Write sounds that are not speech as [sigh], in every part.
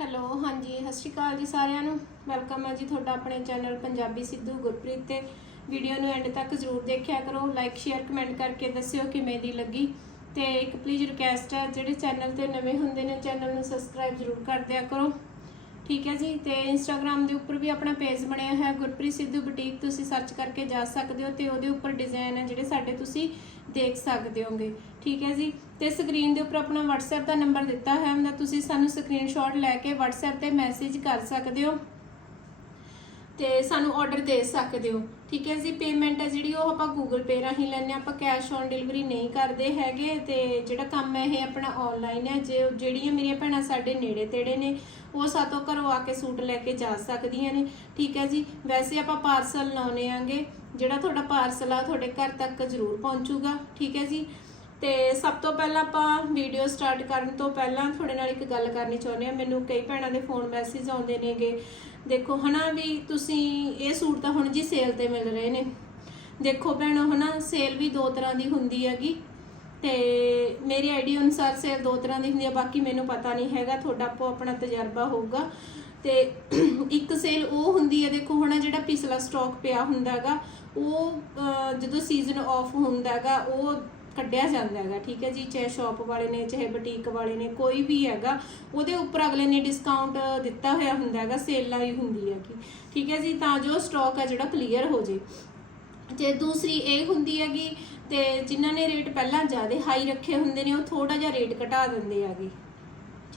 Hello, ਹਾਂਜੀ, ਸਤਿ ਸ਼੍ਰੀ ਅਕਾਲ ਜੀ ਸਾਰਿਆਂ ਨੂੰ। ਵੈਲਕਮ ਹੈ ਜੀ ਤੁਹਾਡਾ ਆਪਣੇ ਚੈਨਲ ਪੰਜਾਬੀ ਸਿੱਧੂ ਗੁਰਪ੍ਰੀਤ ਤੇ। ਵੀਡੀਓ ਨੂੰ ਐਂਡ ਤੱਕ ਜ਼ਰੂਰ ਦੇਖਿਆ ਕਰੋ। ਲਾਈਕ ਸ਼ੇਅਰ ਕਮੈਂਟ ਕਰਕੇ ਦੱਸਿਓ ਕਿਵੇਂ ਦੀ ਲੱਗੀ। ਤੇ ਇੱਕ ਪਲੀਜ਼ ਰਿਕਵੈਸਟ ਹੈ, ਜਿਹੜੇ ਚੈਨਲ ਤੇ ਨਵੇਂ ਹੁੰਦੇ ਨੇ, ਚੈਨਲ ਨੂੰ ਸਬਸਕ੍ਰਾਈਬ ਜ਼ਰੂਰ ਕਰ ਦਿਆ ਕਰੋ। ਠੀਕ ਹੈ ਜੀ, ਤੇ ਇੰਸਟਾਗ੍ਰam ਦੇ ਉੱਪਰ ਵੀ ਆਪਣਾ ਪੇਜ ਬਣਿਆ ਹੈ ਗੁਰਪ੍ਰੀਤ ਸਿੱਧੂ ਬੁਟੀਕ ਤੁਸੀਂ ਸਰਚ ਕਰਕੇ ਜਾ ਸਕਦੇ ਹੋ ਤੇ ਉਹਦੇ ਉੱਪਰ ਡਿਜ਼ਾਈਨ ਹੈ ਜਿਹੜੇ ਸਾਡੇ ਤੁਸੀਂ ਦੇਖ ਸਕਦੇ ਹੋਗੇ। ਠੀਕ ਹੈ ਜੀ? ਤੇ ਸਕਰੀਨ ਦੇ ਉੱਪਰ ਆਪਣਾ WhatsApp ਦਾ ਨੰਬਰ ਦਿੱਤਾ ਹੈ। ਹੁੰਦਾ ਤੁਸੀਂ ਸਾਨੂੰ ਸਕਰੀਨਸ਼ਾਟ ਲੈ ਕੇ WhatsApp ਤੇ ਮੈਸੇਜ ਕਰ ਸਕਦੇ ਹੋ। ਤੇ ਸਾਨੂੰ ਆਰਡਰ ਦੇ ਸਕਦੇ ਹੋ। ਠੀਕ ਹੈ ਜੀ? ਪੇਮੈਂਟ ਹੈ ਜਿਹੜੀ, ਉਹ ਆਪਾਂ Google Pay ਰਾਹੀਂ ਲੈਂਦੇ ਹਾਂ। ਆਪਾਂ ਕੈਸ਼ ਔਨ ਡਿਲੀਵਰੀ ਨਹੀਂ ਕਰਦੇ ਹੈਗੇ। ਤੇ ਜਿਹੜਾ ਕੰਮ ਹੈ, ਇਹ ਆਪਣਾ ਆਨਲਾਈਨ ਹੈ। ਜੇ ਜਿਹੜੀਆਂ ਮੇਰੀਆਂ ਭੈਣਾਂ ਸਾਡੇ ਨੇੜੇ ਤੇੜੇ ਨੇ, ਉਹ ਸਾਤੋਂ ਘਰੋਂ ਆ ਕੇ ਸੂਟ ਲੈ ਕੇ ਜਾ ਸਕਦੀਆਂ ਨੇ। ਠੀਕ ਹੈ ਜੀ? ਵੈਸੇ ਆਪਾਂ ਪਾਰਸਲ ਲਾਉਨੇ ਆਂਗੇ। ਜਿਹੜਾ ਤੁਹਾਡਾ ਪਾਰਸਲ ਆ, ਤੁਹਾਡੇ ਘਰ ਤੱਕ ਜ਼ਰੂਰ ਪਹੁੰਚੂਗਾ, ਠੀਕ ਹੈ ਜੀ? ਤੇ ਸਭ ਤੋਂ ਪਹਿਲਾਂ ਆਪਾਂ ਵੀਡੀਓ ਸਟਾਰਟ ਕਰਨ ਤੋਂ ਪਹਿਲਾਂ ਤੁਹਾਡੇ ਨਾਲ ਇੱਕ ਗੱਲ ਕਰਨੀ ਚਾਹੁੰਦੇ ਆ ਮੈਨੂੰ ਕਈ ਭੈਣਾਂ ਦੇ ਫੋਨ ਮੈਸੇਜ ਆਉਂਦੇ ਨੇਗੇ। ਦੇਖੋ, ਹਨਾ ਵੀ ਤੁਸੀਂ, ਇਹ ਸੂਟ ਤਾਂ ਹੁਣ ਜੀ ਸੇਲ ਤੇ ਮਿਲ ਰਹੇ ਨੇ। ਦੇਖੋ ਭੈਣੋ, ਹਨਾ ਸੇਲ ਵੀ ਦੋ ਤਰ੍ਹਾਂ ਦੀ ਹੁੰਦੀ ਹੈਗੀ। ਤੇ ਮੇਰੀ ਆਈਡੀ ਅਨੁਸਾਰ ਸੇਲ ਦੋ ਤਰ੍ਹਾਂ ਦੀ ਹੁੰਦੀ ਹੈ ਬਾਕੀ ਮੈਨੂੰ ਪਤਾ ਨਹੀਂ ਹੈਗਾ, ਤੁਹਾਡਾ ਆਪੋ ਆਪਣਾ ਤਜਰਬਾ ਹੋਊਗਾ। ਤੇ [clears throat] ਇੱਕ ਸੇਲ ਉਹ ਹੁੰਦੀ ਹੈ, ਦੇਖੋ ਹੁਣ ਜਿਹੜਾ ਪਿਛਲਾ ਸਟਾਕ ਪਿਆ ਹੁੰਦਾਗਾ ਉਹ ਜਦੋਂ ਸੀਜ਼ਨ ਆਫ ਹੁੰਦਾਗਾ ਉਹ ਕੱਢਿਆ ਜਾਂਦਾ ਹੈਗਾ, ਠੀਕ ਹੈ ਜੀ, ਚਾਹੇ ਸ਼ਾਪ ਵਾਲੇ ਨੇ, ਚਾਹੇ ਬੁਟੀਕ ਵਾਲੇ ਨੇ, ਕੋਈ ਵੀ ਹੈਗਾ, ਉਹਦੇ ਉੱਪਰ ਅਗਲੇ ਨੇ ਡਿਸਕਾਊਂਟ ਦਿੱਤਾ ਹੋਇਆ ਹੁੰਦਾ ਹੈਗਾ ਸੇਲ ਲਾਈ ਹੁੰਦੀ ਹੈਗੀ, ਠੀਕ ਹੈ ਜੀ, ਤਾਂ ਜੋ ਸਟਾਕ ਹੈ ਜਿਹੜਾ ਕਲੀਅਰ ਹੋ ਜੇ। ਤੇ ਦੂਸਰੀ ਇਹ ਹੁੰਦੀ ਹੈਗੀ, ਤੇ ਜਿਨ੍ਹਾਂ ਨੇ ਰੇਟ ਪਹਿਲਾਂ ਜ਼ਿਆਦਾ ਹਾਈ ਰੱਖੇ ਹੁੰਦੇ ਨੇ, ਉਹ ਥੋੜਾ ਜਿਹਾ ਰੇਟ ਘਟਾ ਦਿੰਦੇ ਹੈਗੇ।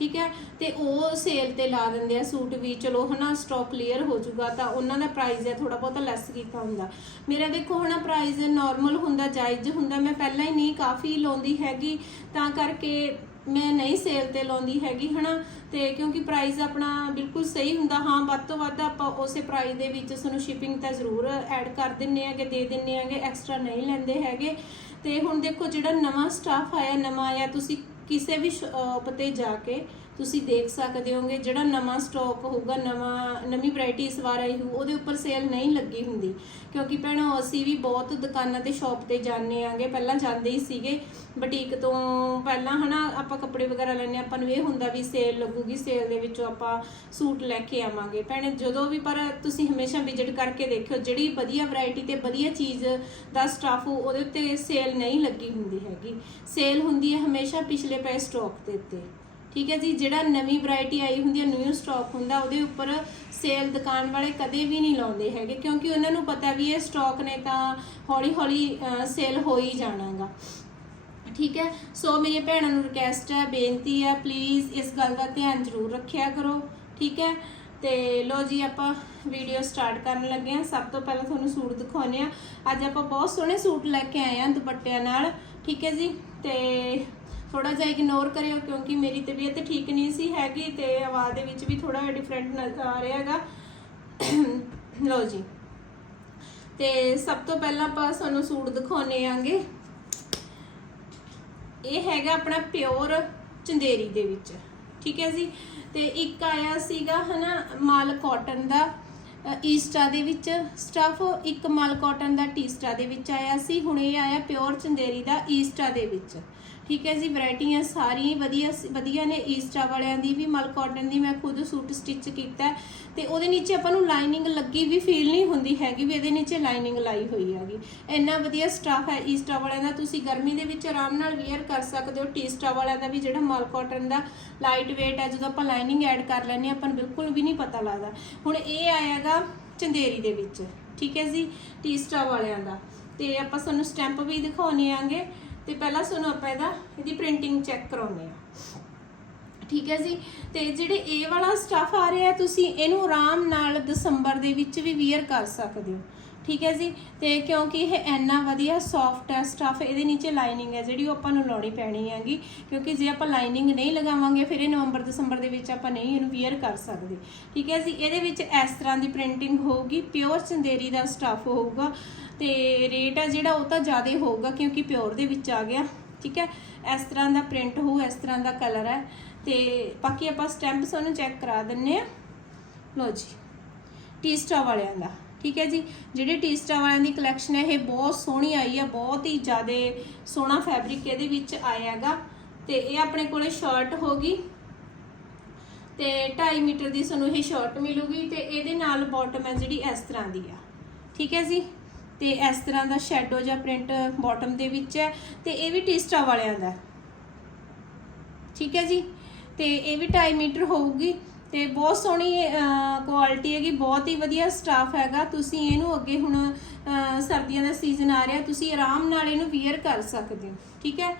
ਠੀਕ ਹੈ? ਤੇ ਉਹ ਸੇਲ ਤੇ ਲਾ ਦਿੰਦੇ ਆ ਸੂਟ ਵੀ। ਚਲੋ ਹਨਾ ਸਟਾਕ ਕਲੀਅਰ ਹੋ ਜਾਊਗਾ ਤਾਂ ਉਹਨਾਂ ਦਾ ਪ੍ਰਾਈਸ ਹੈ ਥੋੜਾ ਬਹੁਤਾ ਲੈਸ ਕੀਤਾ ਹੁੰਦਾ। ਮੇਰਾ ਦੇਖੋ ਹਨਾ ਪ੍ਰਾਈਸ ਨਾਰਮਲ ਹੁੰਦਾ, ਜਾਇਜ਼ ਹੁੰਦਾ। ਮੈਂ ਪਹਿਲਾਂ ਹੀ ਨਹੀਂ ਕਾਫੀ ਲਾਉਂਦੀ ਹੈਗੀ, ਤਾਂ ਕਰਕੇ ਮੈਂ ਨਹੀਂ ਸੇਲ ਤੇ ਲਾਉਂਦੀ ਹੈਗੀ ਹਨਾ। ਤੇ ਕਿਉਂਕਿ ਪ੍ਰਾਈਸ ਆਪਣਾ ਬਿਲਕੁਲ ਸਹੀ ਹੁੰਦਾ। ਹਾਂ, ਵੱਧ ਤੋਂ ਵੱਧ ਆਪਾਂ ਉਸੇ ਪ੍ਰਾਈਸ ਦੇ ਵਿੱਚ ਤੁਹਾਨੂੰ ਸ਼ਿਪਿੰਗ ਤਾਂ ਜ਼ਰੂਰ ਐਡ ਕਰ ਦਿੰਨੇ ਆਗੇ ਦੇ ਦਿੰਨੇ ਆਗੇ ਐਕਸਟਰਾ ਨਹੀਂ ਲੈਂਦੇ ਹੈਗੇ। ਤੇ ਹੁਣ ਦੇਖੋ ਜਿਹੜਾ ਨਵਾਂ ਸਟਾਫ ਆਇਆ, ਨਵਾਂ ਆਇਆ, ਤੁਸੀਂ ਕਿਸੇ ਵੀ ਸ਼ਾਪ ਤੇ ਜਾ ਕੇ ਤੁਸੀਂ ਦੇਖ ਸਕਦੇ ਹੋਗੇ ਜਿਹੜਾ ਨਵਾਂ ਸਟਾਕ ਹੋਊਗਾ, ਨਵਾਂ, ਨਵੀਂ ਵੈਰਾਈਟੀ ਇਸ ਵਾਰ ਆਈ ਹੋਊ, ਉਹਦੇ ਉੱਪਰ ਸੇਲ ਨਹੀਂ ਲੱਗੀ ਹੁੰਦੀ। ਕਿਉਂਕਿ ਭੈਣੋ, ਅਸੀਂ ਵੀ ਬਹੁਤ ਦੁਕਾਨਾਂ ਤੇ ਸ਼ਾਪ ਤੇ ਜਾਂਦੇ ਆਂਗੇ, ਪਹਿਲਾਂ ਜਾਂਦੇ ਹੀ ਸੀਗੇ ਬੁਟੀਕ ਤੋਂ ਪਹਿਲਾਂ ਹਨਾ, ਆਪਾਂ ਕੱਪੜੇ ਵਗੈਰਾ ਲੈਣੇ ਆਪਾਂ ਨੂੰ ਇਹ ਹੁੰਦਾ ਵੀ ਸੇਲ ਲੱਗੂਗੀ ਸੇਲ ਦੇ ਵਿੱਚੋਂ ਆਪਾਂ ਸੂਟ ਲੈ ਕੇ ਆਵਾਂਗੇ। ਭੈਣੇ, ਜਦੋਂ ਵੀ ਪਰ ਤੁਸੀਂ ਹਮੇਸ਼ਾ ਵਿਜ਼ਿਟ ਕਰਕੇ ਦੇਖਿਓ, ਜਿਹੜੀ ਵਧੀਆ ਵੈਰਾਈਟੀ ਤੇ ਵਧੀਆ ਚੀਜ਼ ਦਾ ਸਟਾਫ ਉਹਦੇ ਉੱਤੇ ਸੇਲ ਨਹੀਂ ਲੱਗੀ ਹੁੰਦੀ ਹੈਗੀ। ਸੇਲ ਹੁੰਦੀ ਹੈ ਹਮੇਸ਼ਾ ਪਿਛਲੇ ਪਏ ਸਟਾਕ ਦੇ ਉੱਤੇ। ਠੀਕ ਹੈ ਜੀ, ਜਿਹੜਾ ਨਵੀਂ ਵੈਰਾਈਟੀ ਆਈ ਹੁੰਦੀ ਹੈ ਨਿਊ ਸਟਾਕ ਹੁੰਦਾ, ਉਹਦੇ ਉੱਪਰ ਸੇਲ ਦੁਕਾਨ ਵਾਲੇ ਕਦੇ ਵੀ ਨਹੀਂ ਲਾਉਂਦੇ ਹੈਗੇ, ਕਿਉਂਕਿ ਉਹਨਾਂ ਨੂੰ ਪਤਾ ਵੀ ਇਹ ਸਟਾਕ ਨੇ ਤਾਂ ਹੌਲੀ ਹੌਲੀ ਸੇਲ ਹੋ ਹੀ ਜਾਣਾਗਾ। ਠੀਕ ਹੈ, ਸੋ ਮੇਰੀਆਂ ਭੈਣਾਂ ਨੂੰ ਰਿਕਵੈਸਟ ਹੈ, ਬੇਨਤੀ ਹੈ ਪਲੀਜ਼ ਇਸ ਗੱਲ ਦਾ ਧਿਆਨ ਜ਼ਰੂਰ ਰੱਖਿਆ ਕਰੋ, ਠੀਕ ਹੈ। ਤੇ ਲੋ ਜੀ, ਆਪਾਂ ਵੀਡੀਓ ਸਟਾਰਟ ਕਰਨ ਲੱਗੇ ਹਾਂ। ਸਭ ਤੋਂ ਪਹਿਲਾਂ ਤੁਹਾਨੂੰ ਸੂਟ ਦਿਖਾਉਨੇ ਆ ਅੱਜ ਆਪਾਂ ਬਹੁਤ ਸੋਹਣੇ ਸੂਟ ਲੈ ਕੇ ਆਏ ਹਾਂ ਦੁਪੱਟਿਆਂ ਨਾਲ, ਠੀਕ ਹੈ ਜੀ। ਤੇ ਥੋੜਾ ਜਿਹਾ ਇਗਨੋਰ ਕਰਿਓ ਕਿਉਂਕਿ ਮੇਰੀ ਤਬੀਅਤ ਠੀਕ ਨਹੀਂ ਸੀ ਹੈਗੀ ਤੇ ਆਵਾਜ਼ ਦੇ ਵਿੱਚ ਵੀ ਥੋੜਾ ਡਿਫਰੈਂਟ ਨਜ਼ਰ ਆ ਰਿਹਾ ਹੈਗਾ। ਲਓ ਜੀ। ਤੇ ਸਭ ਤੋਂ ਪਹਿਲਾਂ ਆਪਾਂ ਤੁਹਾਨੂੰ ਸੂਟ ਦਿਖਾਉਨੇ ਆਂਗੇ। ਇਹ ਹੈਗਾ ਆਪਣਾ ਪਿਓਰ ਚੰਦੇਰੀ ਦੇ ਵਿੱਚ। ਠੀਕ ਹੈ ਜੀ? ਤੇ ਇੱਕ ਆਇਆ ਸੀਗਾ, ਹਨਾ, ਮਾਲ ਕਾਟਨ ਦਾ। ਈਸਟਾ ਦੇ ਵਿੱਚ ਸਟਫ ਇੱਕ ਮਾਲ ਕਾਟਨ ਦਾ ਟੀਸਟਾ ਦੇ ਵਿੱਚ ਆਇਆ ਸੀ, ਹੁਣ ਇਹ ਆਇਆ ਪਿਓਰ ਚੰਦੇਰੀ ਦਾ ਈਸਟਾ ਦੇ ਵਿੱਚ। ਠੀਕ ਹੈ ਜੀ, ਵੈਰਾਈਟੀਆਂ ਸਾਰੀਆਂ ਹੀ ਵਧੀਆ ਸੀ- ਵਧੀਆ ਨੇ ਈਸਟਾ ਵਾਲਿਆਂ ਦੀ ਵੀ, ਮਲ ਕਾਟਨ ਦੀ ਮੈਂ ਖੁਦ ਸੂਟ ਸਟਿਚ ਕੀਤਾ ਹੈ। ਤੇ ਉਹਦੇ ਨੀਚੇ ਆਪਾਂ ਨੂੰ ਲਾਈਨਿੰਗ ਲੱਗੀ ਵੀ ਫੀਲ ਨਹੀਂ ਹੁੰਦੀ ਹੈਗੀ ਵੀ ਇਹਦੇ ਨੀਚੇ ਲਾਈਨਿੰਗ ਲਾਈ ਹੋਈ ਹੈਗੀ। ਇੰਨਾ ਵਧੀਆ ਸਟਾਫ ਹੈ ਈਸਟਾ ਵਾਲਿਆਂ ਦਾ, ਤੁਸੀਂ ਗਰਮੀ ਦੇ ਵਿੱਚ ਆਰਾਮ ਨਾਲ ਵੇਅਰ ਕਰ ਸਕਦੇ ਹੋ। ਟੀਸਟਾ ਵਾਲਿਆਂ ਦਾ ਵੀ ਜਿਹੜਾ ਮਲ ਕਾਟਨ ਦਾ ਲਾਈਟ weight ਹੈ, ਜਦੋਂ ਆਪਾਂ ਲਾਈਨਿੰਗ ਐਡ ਕਰ ਲੈਂਦੇ ਹਾਂ, ਆਪਾਂ ਨੂੰ ਬਿਲਕੁਲ ਵੀ ਨਹੀਂ ਪਤਾ ਲੱਗਦਾ। ਹੁਣ ਇਹ ਆਇਆਗਾ ਚੰਦੇਰੀ ਦੇ ਵਿੱਚ, ਠੀਕ ਹੈ ਜੀ ਟੀਸਟਾ ਵਾਲਿਆਂ ਦਾ। ਤੇ ਆਪਾਂ ਤੁਹਾਨੂੰ ਸਟੈਂਪ ਵੀ ਦਿਖਾਉਣੇ ਆਂਗੇ, ਤੇ ਪਹਿਲਾਂ ਤੁਹਾਨੂੰ ਆਪਾਂ ਇਹਦਾ, ਇਹਦੀ ਪ੍ਰਿੰਟਿੰਗ ਚੈੱਕ ਕਰਾਉਣੇ ਆ। ਠੀਕ ਹੈ ਜੀ, ਤੇ ਜਿਹੜੇ ਇਹ ਵਾਲਾ ਸਟਾਫ ਆ ਰਿਹਾ, ਤੁਸੀਂ ਇਹਨੂੰ ਆਰਾਮ ਨਾਲ ਦਸੰਬਰ ਦੇ ਵਿੱਚ ਵੀ ਵੀਅਰ ਕਰ ਸਕਦੇ ਹੋ। ਠੀਕ ਹੈ ਜੀ? ਤੇ ਕਿਉਂਕਿ ਇਹ ਐਨਾ ਵਧੀਆ ਸੌਫਟ ਹੈ ਸਟਫ ਇਹਦੇ ਨੀਚੇ ਲਾਈਨਿੰਗ ਹੈ ਜਿਹੜੀ ਉਹ ਆਪਾਂ ਨੂੰ ਲਾਉਣੀ ਪੈਣੀ ਹੈਗੀ। ਕਿਉਂਕਿ ਜੇ ਆਪਾਂ ਲਾਈਨਿੰਗ ਨਹੀਂ ਲਗਾਵਾਂਗੇ, ਫਿਰ ਇਹ ਨਵੰਬਰ, ਦਸੰਬਰ ਦੇ ਵਿੱਚ ਆਪਾਂ ਨਹੀਂ ਇਹਨੂੰ ਵੀਅਰ ਕਰ ਸਕਦੇ। ਠੀਕ ਹੈ ਜੀ? ਇਹਦੇ ਵਿੱਚ ਇਸ ਤਰ੍ਹਾਂ ਦੀ ਪ੍ਰਿੰਟਿੰਗ ਹੋਊਗੀ ਪਿਓਰ ਚੰਦੇਰੀ ਦਾ ਸਟਫ ਹੋਊਗਾ। ਤੇ ਰੇਟ ਹੈ ਜਿਹੜਾ ਉਹ ਤਾਂ ਜ਼ਿਆਦਾ ਹੋਊਗਾ, ਕਿਉਂਕਿ ਪਿਓਰ ਦੇ ਵਿੱਚ ਆ ਗਿਆ। ਠੀਕ ਹੈ? ਇਸ ਤਰ੍ਹਾਂ ਦਾ ਪ੍ਰਿੰਟ ਹੋਊ, ਇਸ ਤਰ੍ਹਾਂ ਦਾ ਕਲਰ ਹੈ। ਤੇ ਬਾਕੀ ਆਪਾਂ ਸਟੈਂਪਸ ਉਹਨੂੰ ਚੈੱਕ ਕਰਾ ਦਿੰਨੇ ਆ। ਲੋ ਜੀ ਟੀਸਟਾ ਵਾਲਿਆਂ ਦਾ। ਠੀਕ ਹੈ ਜੀ? ਜਿਹੜੇ ਟੀਸਟਾ ਵਾਲਿਆਂ ਦੀ ਕਲੈਕਸ਼ਨ ਹੈ, ਇਹ ਬਹੁਤ ਸੋਹਣੀ ਆਈ ਹੈ, ਬਹੁਤ ਹੀ ਜ਼ਿਆਦਾ ਸੋਹਣਾ ਫੈਬਰਿਕ ਇਹਦੇ ਵਿੱਚ ਆਇਆ ਆਇਆਗਾ ਤੇ ਇਹ ਆਪਣੇ ਕੋਲੇ ਸ਼ਰਟ ਹੋਗੀ ਤੇ 2.5 ਮੀਟਰ ਦੀ ਸਾਨੂੰ ਇਹ ਸ਼ਰਟ ਮਿਲੂਗੀ ਤੇ ਇਹਦੇ ਨਾਲ ਬਾਟਮ ਹੈ ਜਿਹੜੀ ਇਸ ਤਰ੍ਹਾਂ ਦੀ ਆ। ਠੀਕ ਹੈ ਜੀ? ਤੇ ਇਸ ਤਰ੍ਹਾਂ ਦਾ ਸ਼ੈਡੋ ਜਾਂ ਪ੍ਰਿੰਟ ਬਾਟਮ ਦੇ ਵਿੱਚ ਹੈ ਤੇ ਇਹ ਵੀ ਟਿਸਟਾ ਵਾਲਿਆਂ ਦਾ ਠੀਕ ਹੈ ਜੀ? ਤੇ ਇਹ ਵੀ 2.5 ਮੀਟਰ ਹੋਊਗੀ। ਤੇ ਬਹੁਤ ਸੋਹਣੀ ਕੁਆਲਿਟੀ ਹੈਗੀ, ਬਹੁਤ ਹੀ ਵਧੀਆ ਸਟਾਫ ਹੈਗਾ। ਤੁਸੀਂ ਇਹਨੂੰ ਅੱਗੇ ਹੁਣ ਸਰਦੀਆਂ ਦਾ ਸੀਜ਼ਨ ਆ ਰਿਹਾ, ਤੁਸੀਂ ਆਰਾਮ ਨਾਲ ਇਹਨੂੰ ਵੀਅਰ ਕਰ ਸਕਦੇ ਹੋ, ਠੀਕ ਹੈ?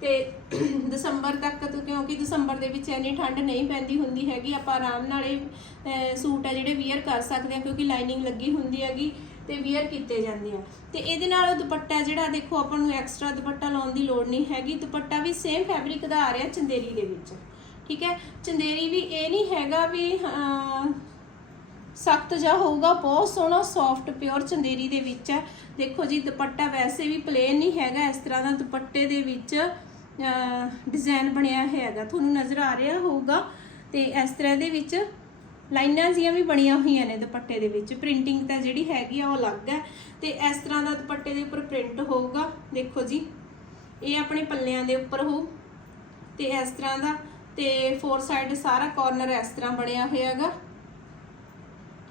ਤੇ [clears throat] ਦਸੰਬਰ ਤੱਕ ਕਿਉਂਕਿ ਦਸੰਬਰ ਦੇ ਵਿੱਚ ਇੰਨੀ ਠੰਡ ਨਹੀਂ ਪੈਂਦੀ ਹੁੰਦੀ ਹੈਗੀ, ਆਪਾਂ ਆਰਾਮ ਨਾਲ ਇਹ ਸੂਟ ਆ ਜਿਹੜੇ ਵੀਅਰ ਕਰ ਸਕਦੇ ਹਾਂ, ਕਿਉਂਕਿ ਲਾਈਨਿੰਗ ਲੱਗੀ ਹੁੰਦੀ ਹੈਗੀ ਤੇ ਵੀਅਰ ਕੀਤੇ ਜਾਂਦੇ ਆ। ਤੇ ਇਹਦੇ ਨਾਲ ਦੁਪੱਟਾ ਜਿਹੜਾ, ਦੇਖੋ ਆਪਾਂ ਨੂੰ ਐਕਸਟਰਾ ਦੁਪੱਟਾ ਲਾਉਣ ਦੀ ਲੋੜ ਨਹੀਂ ਹੈਗੀ, ਦੁਪੱਟਾ ਵੀ ਸੇਮ ਫੈਬਰਿਕ ਦਾ ਆ ਰਿਹਾ ਚੰਦੇਰੀ ਦੇ ਵਿੱਚ, ਠੀਕ ਹੈ? ਚੰਦੇਰੀ ਵੀ ਇਹ ਨਹੀਂ ਹੈਗਾ ਵੀ ਸਖਤ ਜਿਹਾ ਹੋਊਗਾ, ਬਹੁਤ ਸੋਹਣਾ ਸੌਫਟ ਪਿਓਰ ਚੰਦੇਰੀ ਦੇ ਵਿੱਚ ਹੈ। ਦੇਖੋ ਜੀ, ਦੁਪੱਟਾ ਵੈਸੇ ਵੀ ਪਲੇਨ ਨਹੀਂ ਹੈਗਾ, ਇਸ ਤਰ੍ਹਾਂ ਦਾ ਦੁਪੱਟੇ ਦੇ ਵਿੱਚ ਡਿਜ਼ਾਈਨ ਬਣਿਆ ਹੈਗਾ। ਤੁਹਾਨੂੰ ਨਜ਼ਰ ਆ ਰਿਹਾ ਹੋਊਗਾ ਤੇ ਇਸ ਤਰ੍ਹਾਂ ਦੇ ਵਿੱਚ ਲਾਈਨਾਂ ਜੀਆਂ ਵੀ ਬਣੀਆਂ ਹੋਈਆਂ ਨੇ ਦੁਪੱਟੇ ਦੇ ਵਿੱਚ। ਪ੍ਰਿੰਟਿੰਗ ਤਾਂ ਜਿਹੜੀ ਹੈਗੀ ਆ, ਉਹ ਅਲੱਗ ਹੈ। ਤੇ ਇਸ ਤਰ੍ਹਾਂ ਦਾ ਦੁਪੱਟੇ ਦੇ ਉੱਪਰ ਪ੍ਰਿੰਟ ਹੋਊਗਾ। ਦੇਖੋ ਜੀ, ਇਹ ਆਪਣੇ ਪੱਲਿਆਂ ਦੇ ਉੱਪਰ ਹੋਊ। ਤੇ ਇਸ ਤਰ੍ਹਾਂ ਦਾ ਤੇ ਫੋਰ ਸਾਈਡ ਸਾਰਾ ਕਾਰਨਰ ਇਸ ਤਰ੍ਹਾਂ ਬਣਿਆ ਹੋਇਆ ਹੈਗਾ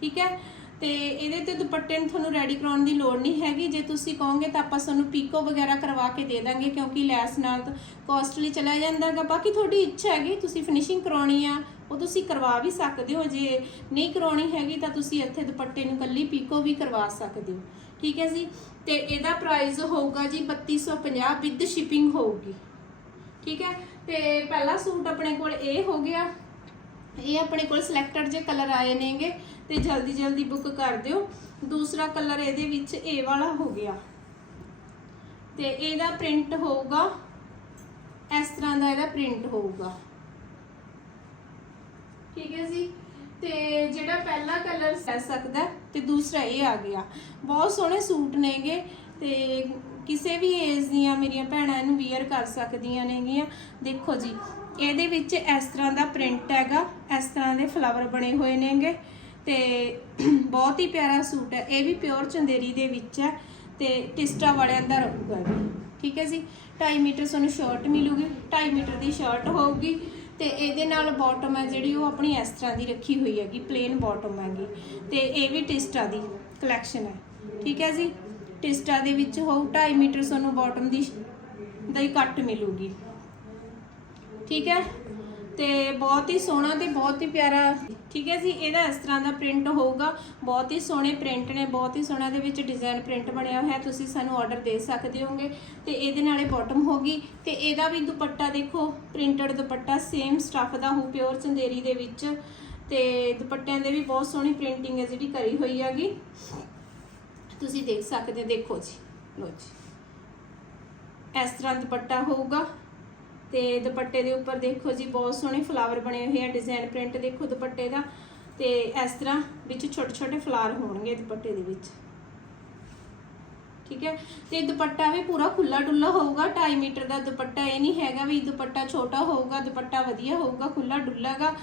ਠੀਕ ਹੈ? ਤੇ ਇਹਦੇ ਤੇ ਦੁਪੱਟੇ ਨੂੰ ਤੁਹਾਨੂੰ ਰੈਡੀ ਕਰਾਉਣ ਦੀ ਲੋੜ ਨਹੀਂ ਹੈਗੀ। ਜੇ ਤੁਸੀਂ ਕਹੋਗੇ ਤਾਂ ਆਪਾਂ ਤੁਹਾਨੂੰ ਪੀਕੋ ਵਗੈਰਾ ਕਰਵਾ ਕੇ ਦੇ ਦਾਂਗੇ, ਕਿਉਂਕਿ ਲੈਸ ਨਾਲ ਤਾਂ ਕਾਸਟਲੀ ਚਲਾ ਜਾਂਦਾ ਹੈਗਾ ਬਾਕੀ ਤੁਹਾਡੀ ਇੱਛਾ ਹੈਗੀ, ਤੁਸੀਂ ਫਿਨਿਸ਼ਿੰਗ ਕਰਾਉਣੀ ਆ, ਉਹ ਤੁਸੀਂ ਕਰਵਾ ਵੀ ਸਕਦੇ ਹੋ। ਜੇ ਨਹੀਂ ਕਰਾਉਣੀ ਹੈਗੀ ਤਾਂ ਤੁਸੀਂ ਇੱਥੇ ਦੁਪੱਟੇ ਨੂੰ ਕੱਲੀ ਪੀਕੋ ਵੀ ਕਰਵਾ ਸਕਦੇ ਹੋ। ਠੀਕ ਹੈ ਜੀ? ਤੇ ਇਹਦਾ ਪ੍ਰਾਈਸ ਹੋਊਗਾ ਜੀ 3250 ਵਿਦ ਸ਼ਿਪਿੰਗ ਹੋਊਗੀ। ਠੀਕ ਹੈ? ਤੇ ਪਹਿਲਾ ਸੂਟ ਆਪਣੇ ਕੋਲ ਇਹ ਹੋ ਗਿਆ। ਇਹ ਆਪਣੇ ਕੋਲ ਸਿਲੈਕਟਡ ਜੇ ਕਲਰ ਆਏ ਨੇਗੇ ਤੇ ਜਲਦੀ ਜਲਦੀ ਬੁੱਕ ਕਰ ਦਿਓ। ਦੂਸਰਾ ਕਲਰ ਇਹਦੇ ਵਿੱਚ ਇਹ ਵਾਲਾ ਹੋ ਗਿਆ। ਤੇ ਇਹਦਾ ਪ੍ਰਿੰਟ ਹੋਊਗਾ। ਇਸ ਤਰ੍ਹਾਂ ਦਾ ਇਹਦਾ ਪ੍ਰਿੰਟ ਹੋਊਗਾ। ਠੀਕ ਹੈ ਜੀ? ਤੇ ਜਿਹੜਾ ਪਹਿਲਾ ਕਲਰ ਸੈ ਸਕਦਾ ਹੈ ਤੇ ਦੂਸਰਾ ਇਹ ਆ ਗਿਆ। ਬਹੁਤ ਸੋਹਣੇ ਸੂਟ ਨੇਗੇ ਤੇ ਕਿਸੇ ਵੀ ਏਜ ਦੀਆਂ ਮੇਰੀਆਂ ਭੈਣਾਂ ਇਹਨੂੰ ਵੀਅਰ ਕਰ ਸਕਦੀਆਂ ਨੇਗੀਆਂ। ਦੇਖੋ ਜੀ, ਇਹਦੇ ਵਿੱਚ ਇਸ ਤਰ੍ਹਾਂ ਦਾ ਪ੍ਰਿੰਟ ਹੈਗਾ, ਇਸ ਤਰ੍ਹਾਂ ਦੇ ਫਲਾਵਰ ਬਣੇ ਹੋਏ ਨੇਗੇ ਤੇ ਬਹੁਤ ਹੀ ਪਿਆਰਾ ਸੂਟ ਹੈ। ਇਹ ਵੀ ਪਿਓਰ ਚੰਦੇਰੀ ਦੇ ਵਿੱਚ ਹੈ ਤੇ ਟਿਸਟਾ ਵਾਲਿਆਂ ਦਾ ਰਹੂਗਾ ਠੀਕ ਹੈ ਜੀ? 2.5 ਮੀਟਰ ਤੁਹਾਨੂੰ ਸ਼ਰਟ ਮਿਲੂਗੀ 2.5 ਮੀਟਰ ਦੀ ਸ਼ਰਟ ਹੋਊਗੀ ਤੇ ਇਹਦੇ ਨਾਲ ਬਾਟਮ ਹੈ ਜਿਹੜੀ ਉਹ ਆਪਣੀ ਇਸ ਤਰ੍ਹਾਂ ਦੀ ਰੱਖੀ ਹੋਈ ਹੈਗੀ ਪਲੇਨ ਬਾਟਮ ਹੈਗੀ ਤੇ ਇਹ ਵੀ ਟਿਸਟਾ ਦੀ ਕਲੈਕਸ਼ਨ ਹੈ। ਠੀਕ ਹੈ ਜੀ? ਟਿਸਟਾ ਦੇ ਵਿੱਚ ਹੋਊ 2.5 ਮੀਟਰ ਤੁਹਾਨੂੰ ਬਾਟਮ ਦੀ ਦਾ ਹੀ ਕੱਟ ਮਿਲੂਗੀ। ਠੀਕ ਹੈ? ਤੇ ਬਹੁਤ ਹੀ ਸੋਹਣਾ ਤੇ ਬਹੁਤ ਹੀ ਪਿਆਰਾ, ਠੀਕ ਹੈ ਜੀ? ਇਹਦਾ ਇਸ ਤਰ੍ਹਾਂ ਦਾ ਪ੍ਰਿੰਟ ਹੋਊਗਾ। ਬਹੁਤ ਹੀ ਸੋਹਣੇ ਪ੍ਰਿੰਟ ਨੇ, ਬਹੁਤ ਹੀ ਸੋਹਣਾ ਦੇ ਵਿੱਚ ਡਿਜ਼ਾਈਨ ਪ੍ਰਿੰਟ ਬਣਿਆ ਹੋਇਆ। ਤੁਸੀਂ ਸਾਨੂੰ ਆਰਡਰ ਦੇ ਸਕਦੇ ਹੋਗੇ ਤੇ ਇਹਦੇ ਨਾਲੇ ਬਾਟਮ ਹੋਗੀ ਤੇ ਇਹਦਾ ਵੀ ਦੁਪੱਟਾ ਦੇਖੋ ਪ੍ਰਿੰਟਡ ਦੁਪੱਟਾ ਸੇਮ ਸਟਫ ਦਾ ਹੋ ਪਿਓਰ ਚੰਦੇਰੀ ਦੇ ਵਿੱਚ। ਤੇ ਦੁਪੱਟਿਆਂ ਦੇ ਵੀ ਬਹੁਤ ਸੋਹਣੀ ਪ੍ਰਿੰਟਿੰਗ ਹੈ ਜਿਹੜੀ ਕਰੀ ਹੋਈ ਹੈਗੀ। ਤੁਸੀਂ ਦੇਖ ਸਕਦੇ ਹੋ, ਦੇਖੋ ਜੀ ਲੋ ਜੀ। ਇਸ ਤਰ੍ਹਾਂ ਦੁਪੱਟਾ ਹੋਊਗਾ ਤੇ ਦੁਪੱਟੇ ਦੇ ਉੱਪਰ ਦੇਖੋ ਜੀ, ਬਹੁਤ ਸੋਹਣੇ ਫਲਾਵਰ ਬਣੇ ਹੋਏ ਆ ਡਿਜ਼ਾਈਨ ਪ੍ਰਿੰਟ ਦੇਖੋ ਦੁਪੱਟੇ ਦਾ ਤੇ ਇਸ ਤਰ੍ਹਾਂ ਵਿੱਚ ਛੋਟੇ ਛੋਟੇ ਫਲਾਰ ਹੋਣਗੇ ਦੁਪੱਟੇ ਦੇ ਵਿੱਚ। ਠੀਕ ਹੈ? ਤੇ ਦੁਪੱਟਾ ਵੀ ਪੂਰਾ ਖੁੱਲਾ ਡੁੱਲਾ ਹੋਊਗਾ 2.5 ਮੀਟਰ ਦਾ ਦੁਪੱਟਾ ਇਹ ਨਹੀਂ ਹੈਗਾ ਵੀ ਦੁਪੱਟਾ ਛੋਟਾ ਹੋਊਗਾ, ਦੁਪੱਟਾ ਵਧੀਆ ਹੋਊਗਾ ਖੁੱਲਾ ਡੁੱਲਾਗਾ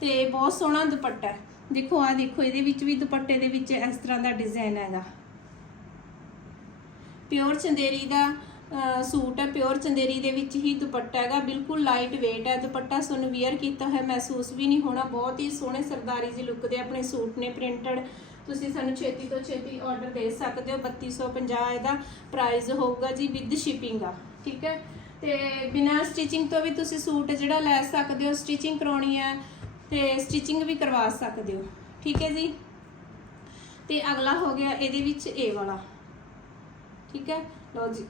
ਤੇ ਬਹੁਤ ਸੋਹਣਾ ਦੁਪੱਟਾ ਦੇਖੋ ਆ ਦੇਖੋ, ਇਹਦੇ ਵਿੱਚ ਵੀ ਦੁਪੱਟੇ ਦੇ ਵਿੱਚ ਇਸ ਤਰ੍ਹਾਂ ਦਾ ਡਿਜ਼ਾਈਨ ਹੈਗਾ। ਪਿਓਰ ਚੰਦੇਰੀ ਦਾ ਸੂਟ ਹੈ, ਪਿਓਰ ਚੰਦੇਰੀ ਦੇ ਵਿੱਚ ਹੀ ਦੁਪੱਟਾ ਹੈਗਾ, ਬਿਲਕੁਲ ਲਾਈਟ weight ਹੈ, ਦੁਪੱਟਾ ਤੁਹਾਨੂੰ ਵੀਅਰ ਕੀਤਾ ਹੋਇਆ, ਮਹਿਸੂਸ ਵੀ ਨਹੀਂ ਹੋਣਾ, ਬਹੁਤ ਹੀ ਸੋਹਣੇ ਸਰਦਾਰੀ ਜੀ ਲੁੱਕ ਦੇ ਆਪਣੇ ਸੂਟ ਨੇ ਪ੍ਰਿੰਟਡ ਤੁਸੀਂ ਸਾਨੂੰ ਛੇਤੀ ਤੋਂ ਛੇਤੀ ਆਰਡਰ ਦੇ ਸਕਦੇ ਹੋ 3250 ਇਹਦਾ ਪ੍ਰਾਈਸ ਹੋਊਗਾ ਜੀ ਵਿਦ ਸ਼ਿਪਿੰਗ ਆ, ਠੀਕ ਹੈ? ਤੇ ਬਿਨਾ ਸਟਿਚਿੰਗ ਤੋਂ ਵੀ ਤੁਸੀਂ ਸੂਟ ਜਿਹੜਾ ਲੈ ਸਕਦੇ ਹੋ ਸਟਿਚਿੰਗ ਕਰਾਉਣੀ ਹੈ, ਤੇ ਸਟਿਚਿੰਗ ਵੀ ਕਰਵਾ ਸਕਦੇ ਹੋ, ਠੀਕ ਹੈ ਜੀ? ਤੇ ਅਗਲਾ ਹੋ ਗਿਆ ਇਹਦੇ ਵਿੱਚ ਇਹ ਵਾਲਾ। ਠੀਕ ਹੈ? ਲਓ ਜੀ।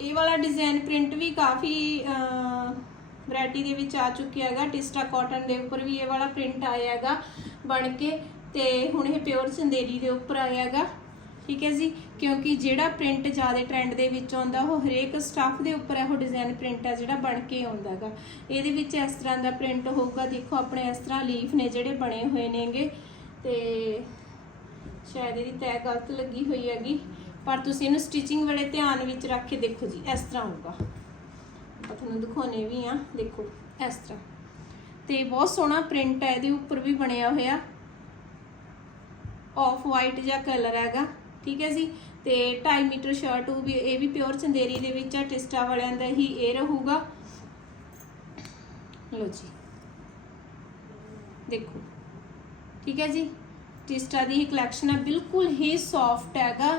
ਇਹ ਵਾਲਾ ਡਿਜ਼ਾਈਨ ਪ੍ਰਿੰਟ ਵੀ ਕਾਫੀ ਵੈਰਾਈਟੀ ਦੇ ਵਿੱਚ ਆ ਚੁੱਕਿਆ ਹੈਗਾ। ਟਿਸਟਾ ਕਾਟਨ ਦੇ ਉੱਪਰ ਵੀ ਇਹ ਵਾਲਾ ਪ੍ਰਿੰਟ ਆਇਆ ਹੈਗਾ ਬਣ ਕੇ ਤੇ ਹੁਣ ਇਹ ਪਿਓਰ ਸੰਦੇਰੀ ਦੇ ਉੱਪਰ ਆਇਆ ਹੈਗਾ। ਠੀਕ ਹੈ ਜੀ? ਕਿਉਂਕਿ ਜਿਹੜਾ ਪ੍ਰਿੰਟ ਜ਼ਿਆਦਾ ਟ੍ਰੈਂਡ ਦੇ ਵਿੱਚ ਆਉਂਦਾ, ਉਹ ਹਰੇਕ ਸਟਾਫ ਦੇ ਉੱਪਰ ਇਹੋ ਡਿਜ਼ਾਈਨ ਪ੍ਰਿੰਟ ਹੈ ਜਿਹੜਾ ਬਣ ਕੇ ਆਉਂਦਾ ਹੈਗਾ। ਇਹਦੇ ਵਿੱਚ ਇਸ ਤਰ੍ਹਾਂ ਦਾ ਪ੍ਰਿੰਟ ਹੋਊਗਾ। ਦੇਖੋ, ਆਪਣੇ ਇਸ ਤਰ੍ਹਾਂ ਲੀਫ ਨੇ ਜਿਹੜੇ ਬਣੇ ਹੋਏ ਨੇਗੇ ਤੇ ਸ਼ਾਇਦ ਇਹਦੀ ਤੈਅ ਗਲਤ ਲੱਗੀ ਹੋਈ ਹੈਗੀ। ਪਰ ਤੁਸੀਂ ਇਹਨੂੰ ਸਟਿਚਿੰਗ ਬੜੇ ਧਿਆਨ ਵਿੱਚ ਰੱਖ ਕੇ ਦੇਖੋ ਜੀ, ਇਸ ਤਰ੍ਹਾਂ ਹੋਊਗਾ। ਆਪਾਂ ਤੁਹਾਨੂੰ ਦਿਖਾਉਣੇ ਵੀ ਆ, ਦੇਖੋ, ਇਸ ਤਰ੍ਹਾਂ। ਤੇ ਬਹੁਤ ਸੋਹਣਾ ਪ੍ਰਿੰਟ ਹੈ, ਇਹਦੇ ਉੱਪਰ ਵੀ ਬਣਿਆ ਹੋਇਆ। ਆਫ ਵਾਈਟ ਜਿਹਾ ਕਲਰ ਹੈਗਾ, ਠੀਕ ਹੈ ਜੀ? ਤੇ 2.5 ਮੀਟਰ ਸ਼ਰਟ ਉਹ ਵੀ, ਇਹ ਵੀ ਪਿਓਰ ਚੰਦੇਰੀ ਦੇ ਵਿੱਚ ਆ, ਟਿਸਟਾ ਵਾਲਿਆਂ ਦਾ ਹੀ ਇਹ ਰਹੂਗਾ। ਲੋ ਜੀ। ਦੇਖੋ, ਠੀਕ ਹੈ ਜੀ? ਟਿਸਟਾ ਦੀ ਹੀ ਕਲੈਕਸ਼ਨ ਹੈ ਬਿਲਕੁਲ ਹੀ ਸੌਫਟ ਹੈਗਾ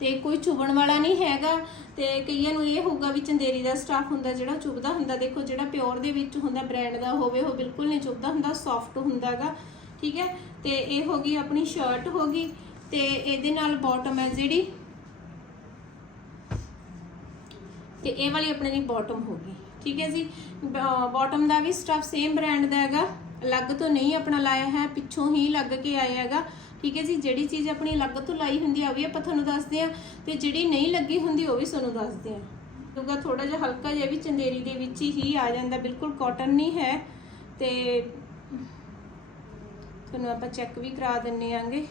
ਤੇ ਕੋਈ ਚੁਬਣ ਵਾਲਾ ਨਹੀਂ ਹੈਗਾ ਤੇ ਕਈਆਂ ਨੂੰ ਇਹ ਹੋਊਗਾ ਵੀ ਚੰਦੇਰੀ ਦਾ ਸਟਾਫ ਹੁੰਦਾ ਜਿਹੜਾ ਚੁਬਦਾ ਹੁੰਦਾ, ਦੇਖੋ ਜਿਹੜਾ ਪਿਓਰ ਦੇ ਵਿੱਚ ਹੁੰਦਾ ਬ੍ਰਾਂਡ ਦਾ ਹੋਵੇ, ਉਹ ਬਿਲਕੁਲ ਨਹੀਂ ਚੁਬਦਾ ਹੁੰਦਾ ਸੌਫਟ ਹੁੰਦਾਗਾ ਠੀਕ ਹੈ? ਤੇ ਇਹ ਹੋ ਗਈ ਆਪਣੀ ਸ਼ਰਟ ਹੋ ਗਈ ਤੇ ਇਹਦੇ ਨਾਲ ਬਾਟਮ ਹੈ ਜਿਹੜੀ ਤੇ ਇਹ ਵਾਲੀ ਆਪਣੇ ਦੀ ਬਾਟਮ ਹੋ ਗਈ, ਠੀਕ ਹੈ ਜੀ? ਬਾਟਮ ਦਾ ਵੀ ਸਟਫ ਸੇਮ ਬ੍ਰਾਂਡ ਦਾ ਹੈਗਾ। ਅਲੱਗ ਤੋਂ ਨਹੀਂ ਆਪਣਾ ਲਾਇਆ ਹੈ, ਪਿੱਛੋਂ ਹੀ ਲੱਗ ਕੇ ਆਇਆ ਹੈਗਾ। ਠੀਕ ਹੈ ਜੀ, ਜਿਹੜੀ ਚੀਜ਼ ਆਪਣੀ ਅਲੱਗ ਤੋਂ ਲਾਈ ਹੁੰਦੀ ਆ, ਉਹ ਵੀ ਆਪਾਂ ਤੁਹਾਨੂੰ ਦੱਸਦੇ ਆ ਤੇ ਜਿਹੜੀ ਨਹੀਂ ਲੱਗੀ ਹੁੰਦੀ, ਉਹ ਵੀ ਤੁਹਾਨੂੰ ਦੱਸਦੇ ਆ ਕਿਉਂਕਿ ਥੋੜਾ ਜਿਹਾ ਹਲਕਾ ਜਿਹਾ ਵੀ ਚੰਦੇਰੀ ਦੇ ਵਿੱਚ ਹੀ ਆ ਜਾਂਦਾ, ਬਿਲਕੁਲ ਕਾਟਨ ਨਹੀਂ ਹੈ। ਤੇ ਤੁਹਾਨੂੰ ਆਪਾਂ ਚੈੱਕ ਵੀ ਕਰਾ ਦਿੰਨੇ ਆਂਗੇ।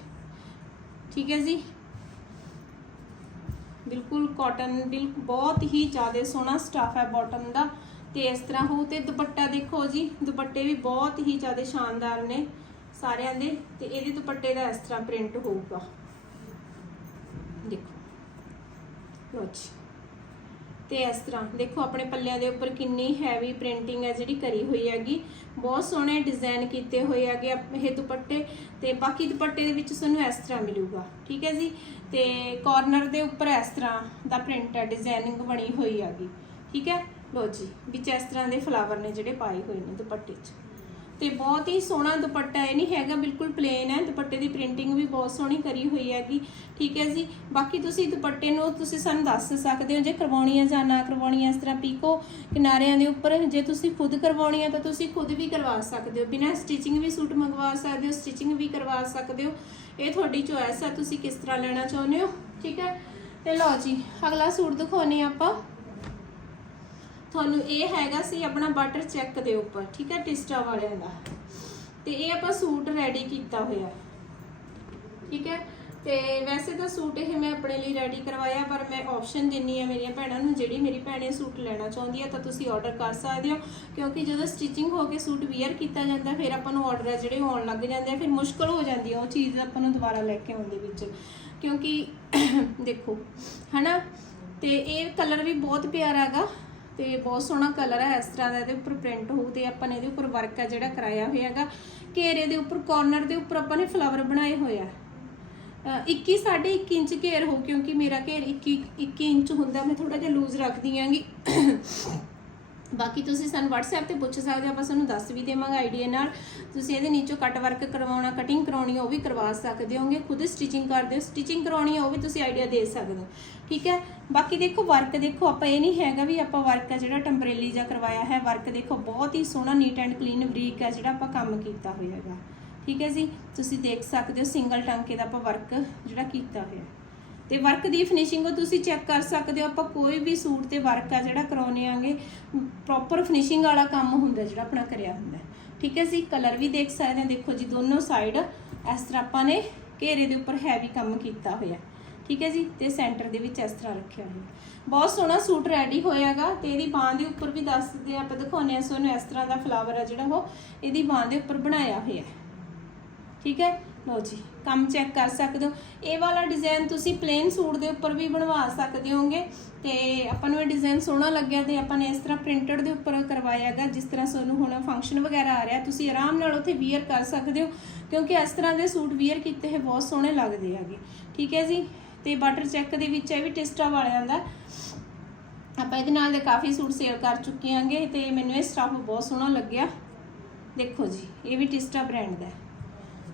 ਠੀਕ ਹੈ ਜੀ। ਬਿਲਕੁਲ ਕਾਟਨ ਬਿਲਕੁਲ ਬਹੁਤ ਹੀ ਜ਼ਿਆਦਾ ਸੋਹਣਾ ਸਟਫ ਹੈ ਬਾਟਮ ਦਾ। ਤੇ ਇਸ ਤਰ੍ਹਾਂ ਹੋ ਤੇ ਦੁਪੱਟਾ ਦੇਖੋ ਜੀ, ਦੁਪੱਟੇ ਵੀ ਬਹੁਤ ਹੀ ਜ਼ਿਆਦਾ ਸ਼ਾਨਦਾਰ ਨੇ ਸਾਰਿਆਂ ਦੇ ਤੇ ਇਹਦੇ ਦੁਪੱਟੇ ਦਾ ਇਸ ਤਰ੍ਹਾਂ ਪ੍ਰਿੰਟ ਹੋਊਗਾ। ਦੇਖੋ। ਲੋ ਜੀ। ਤੇ ਇਸ ਤਰ੍ਹਾਂ ਦੇਖੋ ਆਪਣੇ ਪੱਲਿਆਂ ਦੇ ਉੱਪਰ ਕਿੰਨੀ ਹੈਵੀ ਪ੍ਰਿੰਟਿੰਗ ਹੈ ਜਿਹੜੀ ਕਰੀ ਹੋਈ ਹੈਗੀ। ਬਹੁਤ ਸੋਹਣੇ ਡਿਜ਼ਾਈਨ ਕੀਤੇ ਹੋਏ ਹੈਗੇ ਇਹ ਦੁਪੱਟੇ ਤੇ ਬਾਕੀ ਦੁਪੱਟੇ ਦੇ ਵਿੱਚ ਤੁਹਾਨੂੰ ਇਸ ਤਰ੍ਹਾਂ ਮਿਲੂਗਾ, ਠੀਕ ਹੈ ਜੀ? ਤੇ ਕਾਰਨਰ ਦੇ ਉੱਪਰ ਇਸ ਤਰ੍ਹਾਂ ਦਾ ਪ੍ਰਿੰਟ ਹੈ ਡਿਜ਼ਾਈਨਿੰਗ ਬਣੀ ਹੋਈ ਹੈਗੀ, ਠੀਕ ਹੈ? ਲੋ ਜੀ ਵਿੱਚ ਇਸ ਤਰ੍ਹਾਂ ਦੇ ਫਲਾਵਰ ਨੇ ਜਿਹੜੇ ਪਾਏ ਹੋਏ ਨੇ ਦੁਪੱਟੇ 'ਚ। ਤੇ ਬਹੁਤ ਹੀ ਸੋਹਣਾ ਦੁਪੱਟਾ ਇਹ ਨਹੀਂ ਹੈਗਾ, ਬਿਲਕੁਲ ਪਲੇਨ ਹੈ। ਦੁਪੱਟੇ ਦੀ ਪ੍ਰਿੰਟਿੰਗ ਵੀ ਬਹੁਤ ਸੋਹਣੀ ਕਰੀ ਹੋਈ ਹੈਗੀ। ਠੀਕ ਹੈ ਜੀ। ਬਾਕੀ ਤੁਸੀਂ ਦੁਪੱਟੇ ਨੂੰ ਤੁਸੀਂ ਸਾਨੂੰ ਦੱਸ ਸਕਦੇ ਹੋ, ਜੇ ਕਰਵਾਉਣੀ ਹੈ ਜਾਂ ਨਾ ਕਰਵਾਉਣੀ ਹੈ ਇਸ ਤਰ੍ਹਾਂ ਪੀਕੋ ਕਿਨਾਰਿਆਂ ਦੇ ਉੱਪਰ, ਜੇ ਤੁਸੀਂ ਖੁਦ ਕਰਵਾਉਣੀ ਹੈ ਤਾਂ ਤੁਸੀਂ ਖੁਦ ਵੀ ਕਰਵਾ ਸਕਦੇ ਹੋ। ਬਿਨਾਂ ਸਟਿਚਿੰਗ ਵੀ ਸੂਟ ਮੰਗਵਾ ਸਕਦੇ ਹੋ ਸਟਿਚਿੰਗ ਵੀ ਕਰਵਾ ਸਕਦੇ ਹੋ। ਇਹ ਤੁਹਾਡੀ ਚੋਇਸ ਹੈ, ਤੁਸੀਂ ਕਿਸ ਤਰ੍ਹਾਂ ਲੈਣਾ ਚਾਹੁੰਦੇ ਹੋ? ਠੀਕ ਹੈ। ਤੇ ਲਓ ਜੀ, ਅਗਲਾ ਸੂਟ ਦਿਖਾਉਨੇ ਆਪਾਂ। ਤੁਹਾਨੂੰ ਇਹ ਹੈਗਾ ਸੀ ਆਪਣਾ ਬਟਰ ਚੈੱਕ ਦੇ ਉੱਪਰ, ਠੀਕ ਹੈ, ਟਿਸਟਾ ਵਾਲਿਆਂ ਦਾ। ਤੇ ਇਹ ਆਪਾਂ ਸੂਟ ਰੈਡੀ ਕੀਤਾ ਹੋਇਆ। ਠੀਕ ਹੈ, ਤੇ ਵੈਸੇ ਤਾਂ ਸੂਟ ਇਹ ਮੈਂ ਆਪਣੇ ਲਈ ਰੈਡੀ ਕਰਵਾਇਆ, ਪਰ ਮੈਂ ਆਪਸ਼ਨ ਦਿੰਨੀ ਆ ਮੇਰੀਆਂ ਭੈਣਾਂ ਨੂੰ, ਜਿਹੜੀ ਮੇਰੀ ਭੈਣ ਸੂਟ ਲੈਣਾ ਚਾਹੁੰਦੀ ਹੈ ਤਾਂ ਤੁਸੀਂ ਆਰਡਰ ਕਰ ਸਕਦੇ ਹੋ। ਕਿਉਂਕਿ ਜਦੋਂ ਸਟਿਚਿੰਗ ਹੋ ਕੇ ਸੂਟ ਵੀਅਰ ਕੀਤਾ ਜਾਂਦਾ, ਫਿਰ ਆਪਾਂ ਨੂੰ ਆਰਡਰ ਹੈ ਜਿਹੜੇ ਆਉਣ ਲੱਗ ਜਾਂਦੇ ਆ, ਫਿਰ ਮੁਸ਼ਕਲ ਹੋ ਜਾਂਦੀ ਹੈ ਉਹ ਚੀਜ਼ ਆਪਾਂ ਨੂੰ ਦੁਬਾਰਾ ਲੈ ਕੇ ਆਉਣ ਦੇ ਵਿੱਚ। ਕਿਉਂਕਿ ਦੇਖੋ, ਹਨਾ, ਤੇ ਇਹ ਕਲਰ ਵੀ ਬਹੁਤ ਪਿਆਰਾ ਹੈਗਾ। ਤੇ ਬਹੁਤ ਸੋਹਣਾ ਕਲਰ ਹੈ ਇਸ ਤਰ੍ਹਾਂ ਦਾ ਇਹਦੇ ਉੱਪਰ ਪ੍ਰਿੰਟ ਹੋਊ ਤੇ ਆਪਾਂ ਨੇ ਇਹਦੇ ਉੱਪਰ ਵਰਕ ਹੈ ਜਿਹੜਾ ਕਰਾਇਆ ਹੋਇਆ ਹੈਗਾ। ਘੇਰੇ ਦੇ ਉੱਪਰ ਕਾਰਨਰ ਦੇ ਉੱਪਰ ਆਪਾਂ ਨੇ ਫਲਾਵਰ ਬਣਾਏ ਹੋਏ ਆ। ਅ, 21 ਸਾਢੇ 21 ਇੰਚ ਘੇਰ ਹੋ ਕਿਉਂਕਿ ਮੇਰਾ ਘੇਰ 21 21 ਇੰਚ ਹੁੰਦਾ ਮੈਂ ਥੋੜਾ ਜਿਹਾ ਲੂਜ਼ ਰੱਖਦੀ ਆਂਗੀ। ਬਾਕੀ ਤੁਸੀਂ ਸਾਨੂੰ WhatsApp ਤੇ ਪੁੱਛ ਸਕਦੇ ਹੋ, ਆਪਾਂ ਤੁਹਾਨੂੰ ਦੱਸ ਵੀ ਦੇਵਾਂਗੇ ਆਈਡੀਆ ਨਾਲ। ਤੁਸੀਂ ਇਹਦੇ ਨੀਚੋਂ ਕੱਟ ਵਰਕ ਕਰਵਾਉਣਾ ਕਟਿੰਗ ਕਰਾਉਣੀ, ਉਹ ਵੀ ਕਰਵਾ ਸਕਦੇ ਹੋਗੇ। ਖੁਦ ਸਟਿਚਿੰਗ ਕਰਦੇ ਹੋ ਸਟਿਚਿੰਗ ਕਰਾਉਣੀ ਆ ਉਹ ਵੀ ਤੁਸੀਂ ਆਈਡੀਆ ਦੇ ਸਕਦੇ ਹੋ। ਠੀਕ ਹੈ? ਬਾਕੀ ਦੇਖੋ ਵਰਕ ਦੇਖੋ, ਆਪਾਂ ਇਹ ਨਹੀਂ ਹੈਗਾ ਵੀ ਆਪਾਂ ਵਰਕ ਹੈ ਜਿਹੜਾ ਟੈਂਪਰੇਰੀ ਜਾਂ ਕਰਵਾਇਆ ਹੈ। ਵਰਕ ਦੇਖੋ, ਬਹੁਤ ਹੀ ਸੋਹਣਾ ਨੀਟ ਐਂਡ ਕਲੀਨ ਬਰੀਕ ਹੈ ਜਿਹੜਾ ਆਪਾਂ ਕੰਮ ਕੀਤਾ ਹੋਇਆ ਹੈਗਾ। ਠੀਕ ਹੈ ਜੀ? ਤੁਸੀਂ ਦੇਖ ਸਕਦੇ ਹੋ ਸਿੰਗਲ ਟਾਂਕੇ ਦਾ ਆਪਾਂ ਵਰਕ ਜਿਹੜਾ ਕੀਤਾ ਹੋਇਆ। ਤੇ ਵਰਕ ਦੀ ਫਿਨਿਸ਼ਿੰਗ ਉਹ ਤੁਸੀਂ ਚੈੱਕ ਕਰ ਸਕਦੇ ਹੋ, ਆਪਾਂ ਕੋਈ ਵੀ ਸੂਟ ਤੇ ਵਰਕ ਆ ਜਿਹੜਾ ਕਰਾਉਨੇ ਆਂਗੇ ਪ੍ਰੋਪਰ ਫਿਨਿਸ਼ਿੰਗ ਵਾਲਾ ਕੰਮ ਹੁੰਦਾ ਜਿਹੜਾ ਆਪਣਾ ਕਰਿਆ ਹੁੰਦਾ। ਠੀਕ ਹੈ ਜੀ? ਕਲਰ ਵੀ ਦੇਖ ਸਕਦੇ ਹੋ। ਦੇਖੋ ਜੀ, ਦੋਨੋਂ ਸਾਈਡ ਇਸ ਤਰ੍ਹਾਂ ਆਪਾਂ ਨੇ ਘੇਰੇ ਦੇ ਉੱਪਰ ਹੈਵੀ ਕੰਮ ਕੀਤਾ ਹੋਇਆ। ਠੀਕ ਹੈ ਜੀ? ਤੇ ਸੈਂਟਰ ਦੇ ਵਿੱਚ ਇਸ ਤਰ੍ਹਾਂ ਰੱਖਿਆ ਹੋਇਆ। ਬਹੁਤ ਸੋਹਣਾ ਸੂਟ ਰੈਡੀ ਹੋਇਆਗਾ ਤੇ ਇਹਦੀ ਬਾਹ ਦੇ ਉੱਪਰ ਵੀ ਦੱਸਦੇ ਆਪਾਂ ਦਿਖਾਉਂਦੇ ਆ ਸੋਨੂੰ ਇਸ ਤਰ੍ਹਾਂ ਦਾ ਫਲਾਵਰ ਆ ਜਿਹੜਾ ਉਹ, ਇਹਦੀ ਬਾਹ ਦੇ ਉੱਪਰ ਬਣਾਇਆ ਹੋਇਆ। ਠੀਕ ਹੈ? ਲਓ ਜੀ, ਕੰਮ ਚੈੱਕ ਕਰ ਸਕਦੇ ਹੋ। ਇਹ ਵਾਲਾ ਡਿਜ਼ਾਈਨ ਤੁਸੀਂ ਪਲੇਨ ਸੂਟ ਦੇ ਉੱਪਰ ਵੀ ਬਣਵਾ ਸਕਦੇ ਹੋਗੇ ਤੇ ਆਪਾਂ ਨੂੰ ਇਹ ਡਿਜ਼ਾਈਨ ਸੋਹਣਾ ਲੱਗਿਆ ਤੇ ਆਪਾਂ ਨੇ ਇਸ ਤਰ੍ਹਾਂ ਪ੍ਰਿੰਟਡ ਦੇ ਉੱਪਰ ਕਰਵਾਇਆਗਾ ਜਿਸ ਤਰ੍ਹਾਂ ਤੁਹਾਨੂੰ ਹੁਣ ਫੰਕਸ਼ਨ ਵਗੈਰਾ ਆ ਰਿਹਾ, ਤੁਸੀਂ ਆਰਾਮ ਨਾਲ ਉੱਥੇ ਵੀਅਰ ਕਰ ਸਕਦੇ ਹੋ, ਕਿਉਂਕਿ ਇਸ ਤਰ੍ਹਾਂ ਦੇ ਸੂਟ ਵੀਅਰ ਕੀਤੇ ਹੋਏ ਬਹੁਤ ਸੋਹਣੇ ਲੱਗਦੇ ਹੈਗੇ। ਠੀਕ ਹੈ ਜੀ? ਤੇ ਬਟਰ ਚੈੱਕ ਦੇ ਵਿੱਚ ਇਹ ਵੀ ਟਿਸਟਾ ਵਾਲਿਆਂ ਦਾ। ਆਪਾਂ ਇਹਦੇ ਨਾਲ ਦੇ ਕਾਫੀ ਸੂਟ ਸੇਲ ਕਰ ਚੁੱਕੇ ਹਾਂਗੇ ਤੇ ਮੈਨੂੰ ਇਹ ਸਟਾਫ ਬਹੁਤ ਸੋਹਣਾ ਲੱਗਿਆ। ਦੇਖੋ ਜੀ, ਇਹ ਵੀ ਟਿਸਟਾ ਬ੍ਰਾਂਡ ਦਾ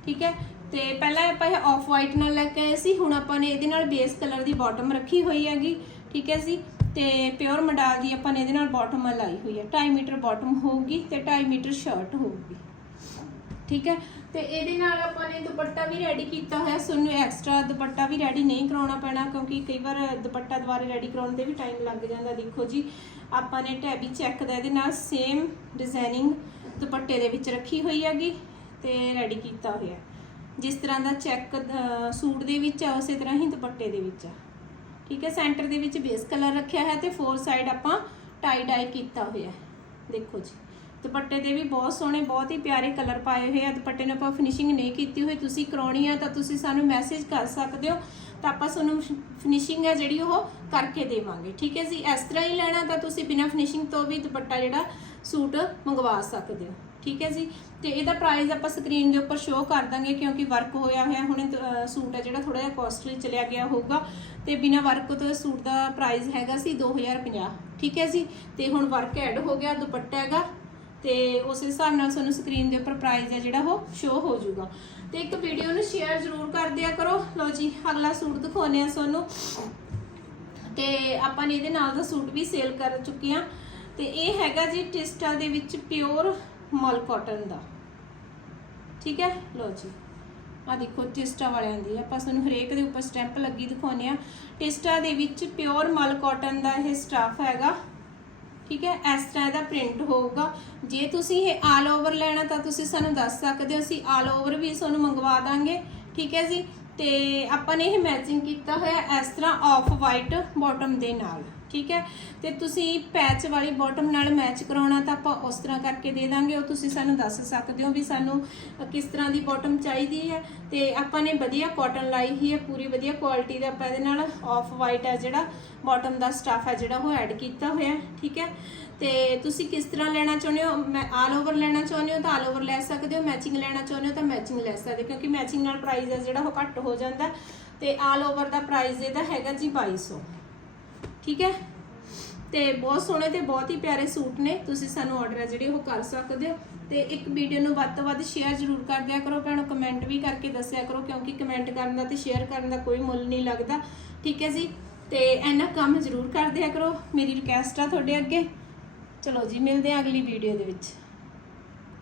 ਠੀਕ ਹੈ? ਤੇ ਪਹਿਲਾਂ ਆਪਾਂ ਇਹ ਆਫ ਵਾਈਟ ਨਾਲ ਲੈ ਕੇ ਆਏ ਸੀ, ਹੁਣ ਆਪਾਂ ਨੇ ਇਹਦੇ ਨਾਲ ਬੇਸ ਕਲਰ ਦੀ ਬਾਟਮ ਰੱਖੀ ਹੋਈ ਹੈਗੀ, ਠੀਕ ਹੈ ਜੀ? ਤੇ ਪਿਓਰ ਮਡਾਲ ਦੀ ਆਪਾਂ ਨੇ ਇਹਦੇ ਨਾਲ ਬਾਟਮ ਲਾਈ ਹੋਈ ਹੈ। 2.5 ਮੀਟਰ ਬਾਟਮ ਹੋਊਗੀ ਤੇ 2.5 ਮੀਟਰ ਸ਼ਰਟ ਹੋਊਗੀ। ਠੀਕ ਹੈ? ਤੇ ਇਹਦੇ ਨਾਲ ਆਪਾਂ ਨੇ ਦੁਪੱਟਾ ਵੀ ਰੈਡੀ ਕੀਤਾ ਹੋਇਆ। ਸਾਨੂੰ ਐਕਸਟਰਾ ਦੁਪੱਟਾ ਵੀ ਰੈਡੀ ਨਹੀਂ ਕਰਾਉਣਾ ਪੈਣਾ, ਕਿਉਂਕਿ ਕਈ ਵਾਰ ਦੁਪੱਟਾ ਦੁਬਾਰਾ ਰੈਡੀ ਕਰਾਉਣ ਤੇ ਵੀ ਟਾਈਮ ਲੱਗ ਜਾਂਦਾ, ਦੇਖੋ ਜੀ। ਆਪਾਂ ਨੇ ਟੈਬੀ ਚੈੱਕ ਦਾ ਇਹਦੇ ਨਾਲ ਸੇਮ ਡਿਜ਼ਾਈਨਿੰਗ ਦੁਪੱਟੇ ਦੇ ਵਿੱਚ ਰੱਖੀ ਹੋਈ ਹੈਗੀ ਤੇ ਰੈਡੀ ਕੀਤਾ ਹੋਇਆ। ਜਿਸ ਤਰ੍ਹਾਂ ਦਾ ਚੈੱਕ ਸੂਟ ਦੇ ਵਿੱਚ ਆ, ਉਸੇ ਤਰ੍ਹਾਂ ਹੀ ਦੁਪੱਟੇ ਦੇ ਵਿੱਚ ਆ। ਠੀਕ ਹੈ, ਸੈਂਟਰ ਦੇ ਵਿੱਚ ਬੇਸ ਕਲਰ ਰੱਖਿਆ ਹੈ ਤੇ ਫੋਰ ਸਾਈਡ ਆਪਾਂ ਟਾਈ ਡਾਈ ਕੀਤਾ ਹੋਇਆ ਦੇਖੋ ਜੀ, ਦੁਪੱਟੇ ਦੇ ਵੀ ਬਹੁਤ ਸੋਹਣੇ, ਬਹੁਤ ਹੀ ਪਿਆਰੇ ਕਲਰ ਪਾਏ ਹੋਏ ਆ। ਦੁਪੱਟੇ ਨੂੰ ਆਪਾਂ ਫਿਨਿਸ਼ਿੰਗ ਨਹੀਂ ਕੀਤੀ ਹੋਈ, ਤੁਸੀਂ ਕਰਾਉਣੀ ਆ ਤਾਂ ਤੁਸੀਂ ਸਾਨੂੰ ਮੈਸੇਜ ਕਰ ਸਕਦੇ ਹੋ, ਤਾਂ ਆਪਾਂ ਤੁਹਾਨੂੰ ਫਿਨਿਸ਼ਿੰਗ ਆ ਜਿਹੜੀ ਉਹ ਕਰਕੇ ਦੇਵਾਂਗੇ। ਠੀਕ ਹੈ ਜੀ, ਇਸ ਤਰ੍ਹਾਂ ਹੀ ਲੈਣਾ ਤਾਂ ਤੁਸੀਂ ਬਿਨਾਂ ਫਿਨਿਸ਼ਿੰਗ ਤੋਂ ਵੀ ਦੁਪੱਟਾ ਜਿਹੜਾ ਸੂਟ ਮੰਗਵਾ ਸਕਦੇ ਹੋ। ਠੀਕ ਹੈ ਜੀ? ਤੇ ਇਹਦਾ ਪ੍ਰਾਈਸ ਆਪਾਂ ਸਕਰੀਨ ਦੇ ਉੱਪਰ ਸ਼ੋਅ ਕਰ ਦਾਂਗੇ ਕਿਉਂਕਿ ਵਰਕ ਹੋਇਆ ਹੋਇਆ, ਹੁਣ ਇਹ ਸੂਟ ਹੈ ਜਿਹੜਾ ਥੋੜਾ ਜਿਹਾ ਕੋਸਟਲੀ ਚਲਿਆ ਗਿਆ ਹੋਊਗਾ। ਤੇ ਬਿਨਾ ਵਰਕ ਤੋਂ ਇਹ ਸੂਟ ਦਾ ਪ੍ਰਾਈਸ ਹੈਗਾ ਸੀ 2050 ਠੀਕ ਹੈ ਜੀ? ਤੇ ਹੁਣ ਵਰਕ ਐਡ ਹੋ ਗਿਆ, ਦੁਪੱਟਾ ਹੈਗਾ। ਤੇ ਉਸ ਹਿਸਾਬ ਨਾਲ ਤੁਹਾਨੂੰ ਸਕਰੀਨ ਦੇ ਉੱਪਰ ਪ੍ਰਾਈਸ ਹੈ ਜਿਹੜਾ ਉਹ ਸ਼ੋਅ ਹੋ ਜਾਊਗਾ। ਤੇ ਇੱਕ ਵੀਡੀਓ ਨੂੰ ਸ਼ੇਅਰ ਜ਼ਰੂਰ ਕਰ ਦਿਆ ਕਰੋ। ਲਓ ਜੀ, ਅਗਲਾ ਸੂਟ ਦਿਖਾਉਂਦੇ ਆ ਤੁਹਾਨੂੰ। ਤੇ ਆਪਾਂ ਨੇ ਇਹਦੇ ਨਾਲ ਦਾ ਸੂਟ ਵੀ ਸੇਲ ਕਰ ਚੁੱਕੇ ਆ ਤੇ ਇਹ ਹੈਗਾ ਜੀ ਟਿਸਟਾ ਦੇ ਵਿੱਚ ਪਿਓਰ ਮਲ ਕਾਟਨ ਦਾ। ਠੀਕ ਹੈ? ਲਓ ਜੀ। ਆ ਦੇਖੋ, ਟਿਸਟਾ ਵਾਲਿਆਂ ਦੀ। ਆਪਾਂ ਤੁਹਾਨੂੰ ਹਰੇਕ ਦੇ ਉੱਪਰ ਸਟੈਂਪ ਲੱਗੀ ਦਿਖਾਉਂਦੇ ਆ ਟਿਸਟਾ ਦੇ ਵਿੱਚ ਪਿਓਰ ਮਲ ਕਾਟਨ ਦਾ ਇਹ ਸਟਾਫ ਹੈਗਾ। ਠੀਕ ਹੈ? ਇਸ ਤਰ੍ਹਾਂ ਇਹਦਾ ਪ੍ਰਿੰਟ ਹੋਊਗਾ। ਜੇ ਤੁਸੀਂ ਇਹ ਆਲ ਓਵਰ ਲੈਣਾ ਤਾਂ ਤੁਸੀਂ ਸਾਨੂੰ ਦੱਸ ਸਕਦੇ ਹੋ, ਅਸੀਂ ਆਲ ਓਵਰ ਵੀ ਤੁਹਾਨੂੰ ਮੰਗਵਾ ਦਾਂਗੇ। ਠੀਕ ਹੈ ਜੀ? ਤੇ ਆਪਾਂ ਨੇ ਇਹ ਮੈਚਿੰਗ ਕੀਤਾ ਹੋਇਆ ਇਸ ਤਰ੍ਹਾਂ ਆਫ ਵਾਈਟ ਬਾਟਮ ਦੇ ਨਾਲ, ਠੀਕ ਹੈ? ਤੇ ਤੁਸੀਂ ਪੈਚ ਵਾਲੀ ਬਾਟਮ ਨਾਲ ਮੈਚ ਕਰਾਉਣਾ ਤਾਂ ਆਪਾਂ ਉਸ ਤਰ੍ਹਾਂ ਕਰਕੇ ਦੇ ਦਾਂਗੇ। ਉਹ ਤੁਸੀਂ ਸਾਨੂੰ ਦੱਸ ਸਕਦੇ ਹੋ ਵੀ ਸਾਨੂੰ ਕਿਸ ਤਰ੍ਹਾਂ ਦੀ ਬਾਟਮ ਚਾਹੀਦੀ ਹੈ। ਤੇ ਆਪਾਂ ਨੇ ਵਧੀਆ ਕਾਟਨ ਲਾਈ ਹੀ ਹੈ, ਪੂਰੀ ਵਧੀਆ ਕੁਆਲਿਟੀ ਦਾ ਆਪਾਂ ਇਹਦੇ ਨਾਲ ਆਫ ਵਾਈਟ ਹੈ ਜਿਹੜਾ ਬਾਟਮ ਦਾ ਸਟਾਫ ਹੈ ਜਿਹੜਾ ਉਹ ਐਡ ਕੀਤਾ ਹੋਇਆ, ਠੀਕ ਹੈ? ਤੇ ਤੁਸੀਂ ਕਿਸ ਤਰ੍ਹਾਂ ਲੈਣਾ ਚਾਹੁੰਦੇ ਹੋ? ਮੈਂ ਆਲ ਓਵਰ ਲੈਣਾ ਚਾਹੁੰਦੇ ਹੋ ਤਾਂ ਆਲ ਓਵਰ ਲੈ ਸਕਦੇ ਹੋ। ਮੈਚਿੰਗ ਲੈਣਾ ਚਾਹੁੰਦੇ ਹੋ ਤਾਂ ਮੈਚਿੰਗ ਲੈ ਸਕਦੇ ਹੋ, ਕਿਉਂਕਿ ਮੈਚਿੰਗ ਨਾਲ ਪ੍ਰਾਈਸ ਹੈ ਜਿਹੜਾ ਉਹ ਘੱਟ ਹੋ ਜਾਂਦਾ। ਹੈ। ਤੇ ਆਲ ਓਵਰ ਦਾ ਪ੍ਰਾਈਸ ਇਹਦਾ ਹੈਗਾ ਜੀ 2200 ਠੀਕ ਹੈ? ਤੇ ਬਹੁਤ ਸੋਹਣੇ ਤੇ ਬਹੁਤ ਹੀ ਪਿਆਰੇ ਸੂਟ ਨੇ। ਤੁਸੀਂ ਸਾਨੂੰ ਆਰਡਰ ਹੈ ਜਿਹੜੇ ਉਹ ਕਰ ਸਕਦੇ ਹੋ। ਤੇ ਇੱਕ ਵੀਡੀਓ ਨੂੰ ਵੱਧ ਤੋਂ ਵੱਧ ਸ਼ੇਅਰ ਜ਼ਰੂਰ ਕਰ ਦਿਆ ਕਰੋ ਭੈਣੋ। ਕਮੈਂਟ ਵੀ ਕਰਕੇ ਦੱਸਿਆ ਕਰੋ ਕਿਉਂਕਿ ਕਮੈਂਟ ਕਰਨ ਦਾ ਤੇ ਸ਼ੇਅਰ ਕਰਨ ਦਾ ਕੋਈ ਮੁੱਲ ਨਹੀਂ ਲੱਗਦਾ। ਠੀਕ ਹੈ ਜੀ? ਤੇ ਇੰਨਾ ਕੰਮ ਜ਼ਰੂਰ ਕਰ ਦਿਆ ਕਰੋ। ਮੇਰੀ ਰਿਕਵੈਸਟ ਆ ਤੁਹਾਡੇ ਅੱਗੇ। ਚਲੋ ਜੀ ਮਿਲਦੇ ਹਾਂ ਅਗਲੀ ਵੀਡੀਓ ਦੇ ਵਿੱਚ।